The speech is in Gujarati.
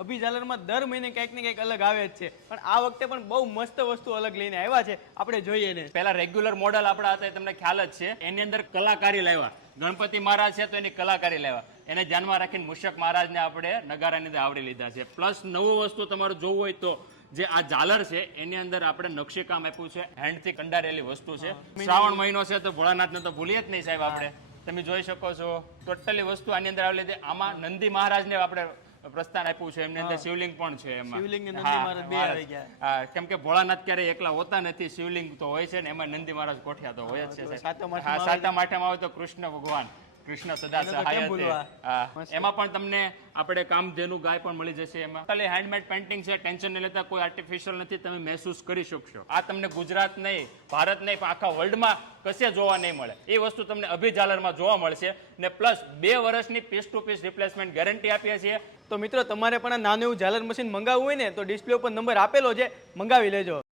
અભિઝાલરમાં દર મહિને કંઈક ને કંઈક અલગ આવે જ છે. પણ આ વખતે પણ બહુ મસ્ત વસ્તુ અલગ લઈને આવ્યા છે. આપણે જોઈએ ને. પહેલા રેગ્યુલર મોડલ આપણા હતા એ તમને ખ્યાલ જ છે. એની અંદર કલાકારી લાવ્યા. ગણપતિ મહારાજ છે તો એની કલાકારી લાવ્યા. એને ધ્યાનમાં રાખીને મુશક મહારાજને આપણે નગારાની અંદર આવડી લીધા છે. પ્લસ નવું વસ્તુ તમારું જોવું હોય તો જે આ ઝાલર છે એની અંદર આપણે નકશીકામ આપ્યું છે. હેન્ડથી કંડારેલી વસ્તુ છે. શ્રાવણ મહિનો છે તો ભોળાનાથને તો ભૂલીએ જ નહીં સાહેબ આપણે. તમે જોઈ શકો છો. ટોટલી વસ્તુ આની અંદર આવેલી છે આમાં નંદી મહારાજને આપણે પ્રસ્થાન આપ્યું છે. એમની અંદર શિવલિંગ પણ છે એમાં. શિવલિંગ. કેમ કે ભોળાનાથ ક્યારે એકલા હોતા નથી શિવલિંગ તો હોય છે ને એમાં નંદી મહારાજ કોઠિયા તો હોય જ છે સાતમ આઠમ આવે તો કૃષ્ણ ભગવાન. કૃષ્ણ સદા સહાય એમાં પણ તમને આપણે કામધેનુ ગાય પણ મળી જશે એમાં. ખાલી હેન્ડમેડ પેઇન્ટિંગ છે ટેન્શન નહીં લેતા કોઈ આર્ટિફિશિયલ નથી તમે મહેસૂસ કરી શકશો. આ તમને ગુજરાત નહીં ભારત નહીં પણ આખા વર્લ્ડમાં કશે જોવા નહીં મળે. એ વસ્તુ તમને અભિજાલરમાં જોવા મળશે ને પ્લસ બે વર્ષની piece to piece replacement guarantee આપીએ છીએ. તો મિત્રો તમારે પણ નાનું એવું ઝાલર મશીન મંગાવવું હોય ને તો ડિસ્પ્લે ઉપર નંબર આપેલો છે મંગાવી લેજો.